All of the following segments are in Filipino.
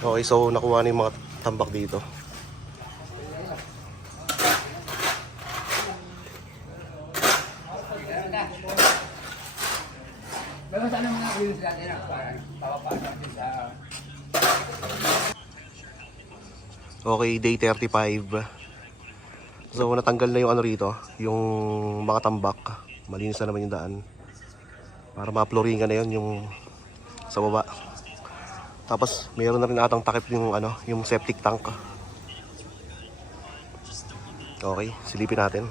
Okay, so nakuha na yung mga tambak dito. Okay, day 35. So natanggal na yung ano rito, yung mga tambak. Malinis na naman yung daan. Para ma-flooringan na yun yung sa baba. Tapos mayroon na rin atang takip yung ano, yung septic tank. Okay, silipin natin.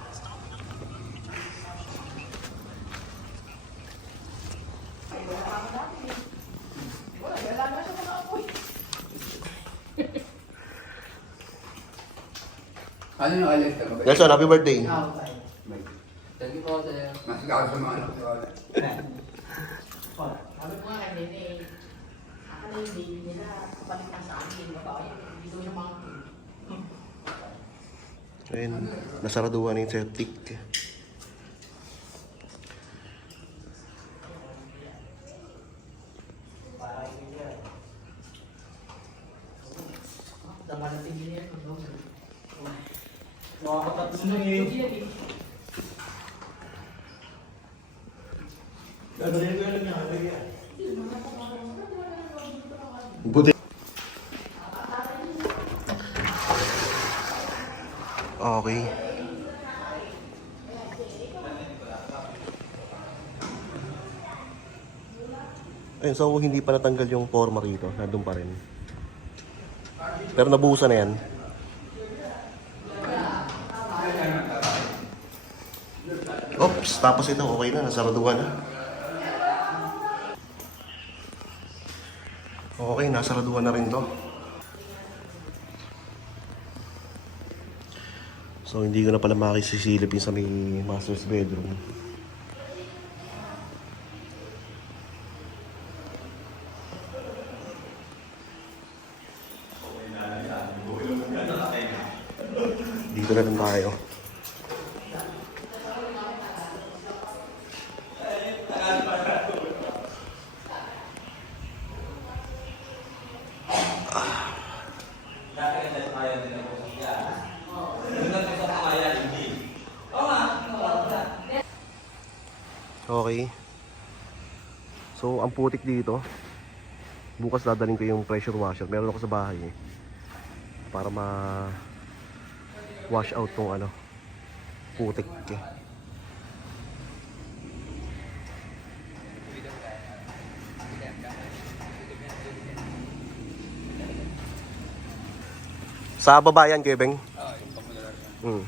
Ano yung alis ka ba? Nelson, happy birthday. Thank you po, sir. Mas ikaw sa mga anak ko. Sabi ko nga kanina eh, akala yung baby nila, kapalit na sa akin, babae, hindi daw yung mga Ayun, nasaraduhan na yung septic. damalating din yan. Nakakatapos na eh. Gagawin ko lang yan. Buti. Okay. Ayun, so hindi pa natanggal yung forma rito, nandun pa rin. Pero nabuhusan na yan. Oops, tapos ito, okay na, nasaraduhan na. Okay, nasaraduhan na rin to. So hindi ko na pala makisisilip yung sa may master's bedroom. Dito na lang tayo. Okay. So, ang putik dito. Bukas dadalhin ko yung pressure washer. Meron ako sa bahay eh. Para wash out tong ano, putik eh. Sa baba yan, Kebeng? Hmm.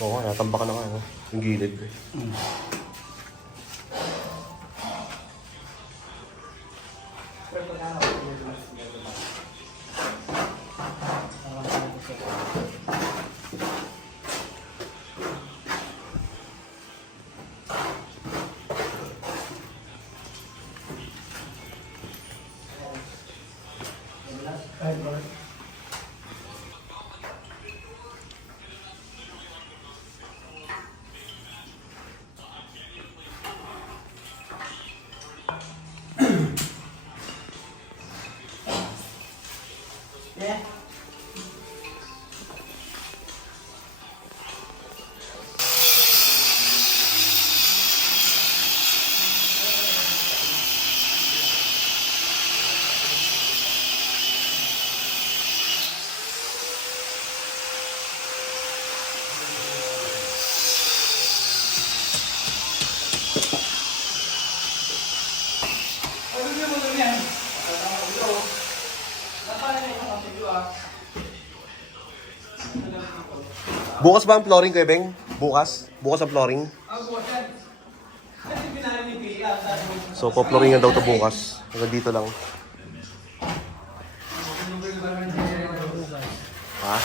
Oo, natambak na nga, no? Yung gilid. yan. Bukas ba ang flooring, Kuya Beng? Bukas? Bukas ang flooring? So, po-flooringan daw to bukas. Hanggang dito lang. Ha?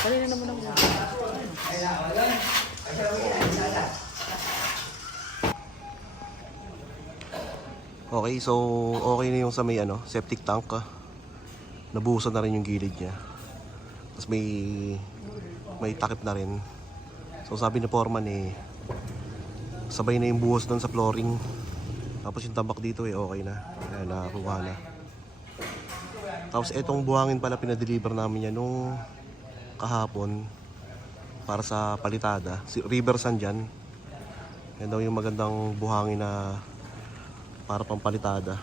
Okay, so okay na yung sa may septic tank. Nabuhusan na rin yung gilid niya. Tapos may takip na rin. So sabi ni foreman sabay na yung buhos doon sa flooring. Tapos yung tambak dito okay na. Kaya nakakuha na. Tapos etong buhangin pala pinadeliver namin yan nung kahapon para sa palitada. Si River San dyan. Yan daw yung magandang buhangin na para pang palitada.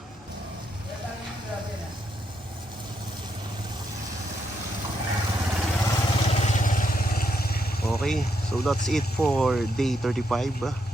Okay, so that's it for day 35.